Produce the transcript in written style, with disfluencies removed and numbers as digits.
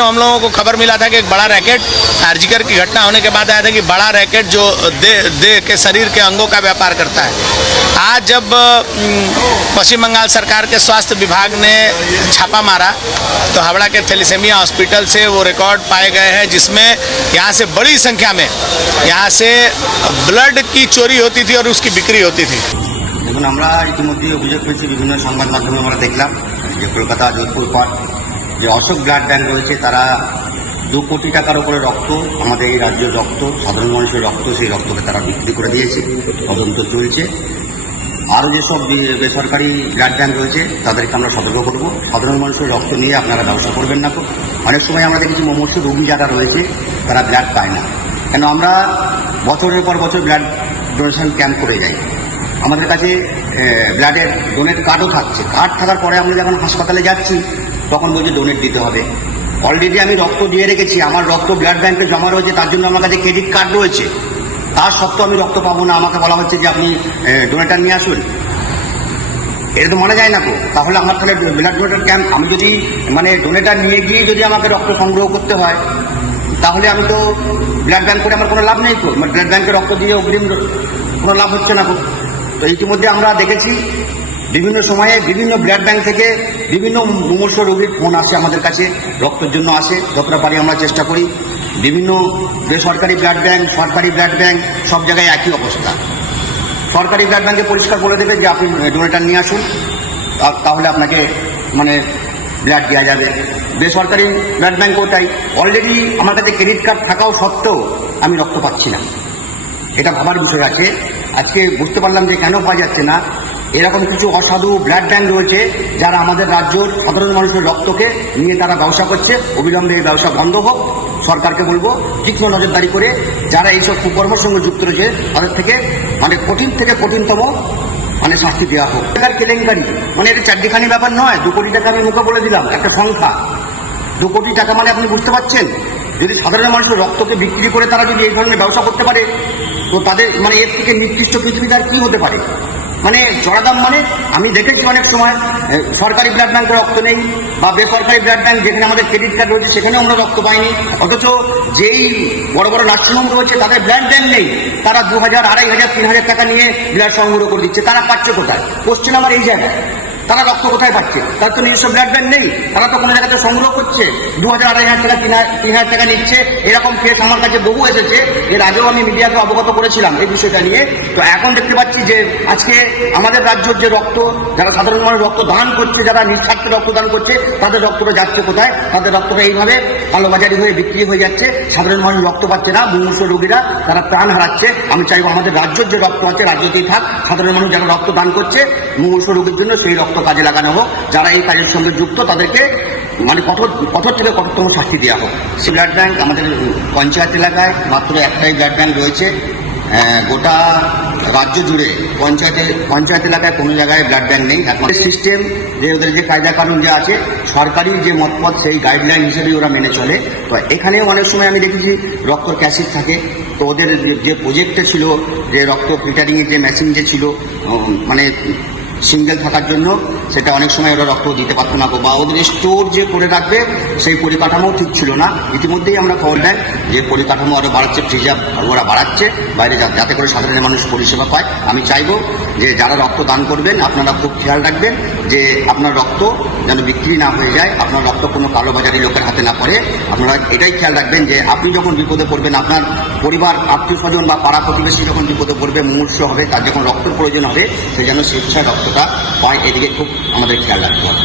दिनों हम लोगों को खबर मिला था कि एक बड़ा रैकेट आरजीकर की घटना होने के बाद आया था कि बड़ा रैकेट जो देह के शरीर के अंगों का व्यापार करता है। आज जब पश्चिम बंगाल सरकार के स्वास्थ्य विभाग ने छापा मारा तो हावड़ा के थैलेसेमिया हॉस्पिटल से वो रिकॉर्ड पाए गए हैं जिसमें यहाँ से बड़ी संख्या में यहाँ से ब्लड की चोरी होती थी और उसकी बिक्री होती थी। দেখুন, আমরা ইতিমধ্যে অভিযোগ পেয়েছি, বিভিন্ন সংবাদ মাধ্যমে আমরা দেখলাম যে কলকাতা যোধপুর পর যে অশোক ব্লাড ব্যাংক রয়েছে তারা 2 কোটি টাকার উপরে রক্ত, আমাদের এই রাজ্যের রক্ত, সাধারণ মানুষের রক্ত, সেই রক্তকে তারা বিক্রি করে দিয়েছে। তদন্ত চলছে। আরও যেসব বেসরকারি ব্লাড ব্যাংক রয়েছে তাদেরকে আমরা সতর্ক করব, সাধারণ মানুষের রক্ত নিয়ে আপনারা ব্যবসা করবেন না। অনেক সময় আমরা দেখেছি মুমূর্ষু রোগী যারা রয়েছে তারা ব্লাড পায় না, কেন আমরা বছরের পর বছর ব্লাড ডোনেশন ক্যাম্প করে যাই। আমাদের কাছে ব্লাডের ডোনেট কার্ডও থাকছে। কার্ড থাকার পরে আমরা যখন হাসপাতালে যাচ্ছি তখন বলছি ডোনেট দিতে হবে। অলরেডি আমি রক্ত দিয়ে রেখেছি, আমার রক্ত ব্লাড ব্যাংকে জমা রয়েছে, তার জন্য আমার কাছে ক্রেডিট কার্ড রয়েছে, তার সত্ত্বেও আমি রক্ত পাবো না। আমাকে বলা হচ্ছে যে আপনি ডোনেটার নিয়ে আসুন। এটা তো মানা যায় না তো। তাহলে আমার তাহলে ব্লাড ডোনেটার ক্যাম্প, আমি যদি ডোনেটার নিয়ে গিয়ে যদি আমাকে রক্ত সংগ্রহ করতে হয় তাহলে আমি তো ব্লাড ব্যাংক করে আমার কোনো লাভ নেই তো। ব্লাড ব্যাংকে রক্ত দিয়ে অগ্রিম কোনো লাভ হচ্ছে না। তো ইতিমধ্যে আমরা দেখেছি বিভিন্ন সময়ে বিভিন্ন ব্লাড ব্যাংক থেকে বিভিন্ন মুমূর্ষ রোগীর ফোন আসে আমাদের কাছে, রক্তের জন্য আসে। যতটা পারি আমরা চেষ্টা করি। বিভিন্ন বেসরকারি ব্লাড ব্যাংক, সরকারি ব্লাড ব্যাংক, সব জায়গায় একই অবস্থা। সরকারি ব্লাড ব্যাংকে পরিষ্কার বলে দেবে যে আপনি ডোনেটার নিয়ে আসুন, তাহলে আপনাকে ব্লাড দেওয়া যাবে। বেসরকারি ব্লাড ব্যাংক ওটাই। অলরেডি আমার কাছে ক্রেডিট কার্ড থাকাও সত্ত্বেও আমি রক্ত পাচ্ছি না। এটা ভাবার বিষয় আছে। আজকে বুঝতে পারলাম যে কেন পাওয়া যাচ্ছে না। এরকম কিছু অসাধু ব্লাড ব্যাংক রয়েছে যারা আমাদের রাজ্যের সাধারণ মানুষের রক্তকে নিয়ে তারা ব্যবসা করছে। অবিলম্বে এই ব্যবসা বন্ধ হোক। সরকারকে বলবো তীক্ষ্ণ নজরদারি করে যারা এইসব কুকর্মের সঙ্গে যুক্ত রয়েছে তাদের থেকে কঠিন থেকে কঠিনতম শাস্তি দেওয়া হোক। কেলেঙ্কারি এটা চারটিখানি ব্যাপার নয়। 2 কোটি টাকা আমি মুখে বলে দিলাম, একটা সংখ্যা। 2 কোটি টাকা আপনি বুঝতে পারছেন, যদি সাধারণ মানুষের রক্তকে বিক্রি করে তারা যদি এই ধরনের ব্যবসা করতে পারে তো তাদের এর থেকে নির্দিষ্ট পৃথিবীতে আর কি হতে পারে। জড়াদাম আমি দেখেছি অনেক সময় সরকারি ব্লাড ব্যাংকে রক্ত নেই, বা বেসরকারি ব্লাড ব্যাংক যেখানে আমাদের ক্রেডিট কার্ড রয়েছে সেখানেও আমরা রক্ত পাইনি। অথচ যেই বড় বড় নার্সিংহোম রয়েছে তাদের ব্লাড ব্যাংক নেই, তারা 2000, 2500, 3000 টাকা নিয়ে ব্লাড সংগ্রহ করে দিচ্ছে। তারা পাচ্ছে কোথায়? কোশ্চেন আমার এই জায়গায়, তারা রক্ত কোথায় পাচ্ছে? তার তো নিজস্ব ব্লাড ব্যাংক নেই, তারা তো কোনো জায়গাতে সংগ্রহ করছে। 2000, 2500 টাকা, 3000 টাকা নিচ্ছে। এরকম কেস আমার কাছে বহু এসেছে। এর আগেও আমি মিডিয়াকে অবগত করেছিলাম এই বিষয়টা নিয়ে। তো এখন দেখতে পাচ্ছি যে আজকে আমাদের রাজ্যের যে রক্ত, যারা সাধারণ মানুষ রক্ত দান করছে, যারা নিঃস্বার্থে রক্তদান করছে, তাদের রক্তটা যাচ্ছে কোথায়? তাদের রক্তটা এইভাবে কালোবাজারি হয়ে বিক্রি হয়ে যাচ্ছে। সাধারণ মানুষ রক্ত পাচ্ছে না, মুমূর্ষ রোগীরা তারা প্রাণ হারাচ্ছে। আমি চাইবো আমাদের রাজ্যের যে রক্ত আছে রাজ্যতেই থাক। সাধারণ মানুষ যারা রক্ত দান করছে মুমূর্ষ রোগীর জন্য, সেই রক্ত কাজে লাগানো হোক। যারা এই কাজের সঙ্গে যুক্ত তাদেরকে কঠোর থেকে কঠোরতম শাস্তি দেওয়া হোক। সেই ব্লাড ব্যাংক আমাদের পঞ্চায়েত এলাকায় মাত্র একটাই ব্লাড ব্যাংক রয়েছে। গোটা রাজ্য জুড়ে পঞ্চায়েত এলাকায় কোনো জায়গায় ব্লাড ব্যাংক নেই। একমাত্র সিস্টেম যে ওদের যে কায়দা কানুন যে আছে, সরকারি যে মতপথ সেই গাইডলাইন হিসেবেই ওরা মেনে চলে। তো এখানেও অনেক সময় আমি দেখেছি রক্ত ক্যাসিড থাকে। তো ওদের যে প্রজেক্টটা ছিল, যে রক্ত ফিল্টারিংয়ের যে মেশিন যে ছিল সিঙ্গেল থাকার জন্য, সেটা অনেক সময় ওরা রক্ত দিতে পারতো না, বা ওদের স্টোর যে করে রাখবে সেই পরিকাঠামো ঠিক ছিল না। ইতিমধ্যেই আমরা খবর দেন যে পরিকাঠামো আরও বাড়াচ্ছে, ফ্রিজার ওরা বাড়াচ্ছে বাইরে, যাতে করে সাধারণ মানুষ পরিষেবা পায়। আমি চাইবো যে যারা রক্ত দান করবেন আপনারা খুব খেয়াল রাখবেন যে আপনার রক্ত যেন বিক্রি না হয়ে যায়, আপনার রক্ত কোনো কালোবাজারি লোকের হাতে না পড়ে। আপনারা এটাই খেয়াল রাখবেন যে আপনি যখন বিপদে পড়বেন, আপনার পরিবার, আত্মীয় স্বজন বা পাড়া প্রতিবেশী যখন বিপদে পড়বে, মুমূর্ষ হবে, তার যখন রক্তের প্রয়োজন হবে, সে যেন স্বেচ্ছায় রক্তটা পায়। এদিকে খুব আমাদের খেয়াল রাখতে হবে।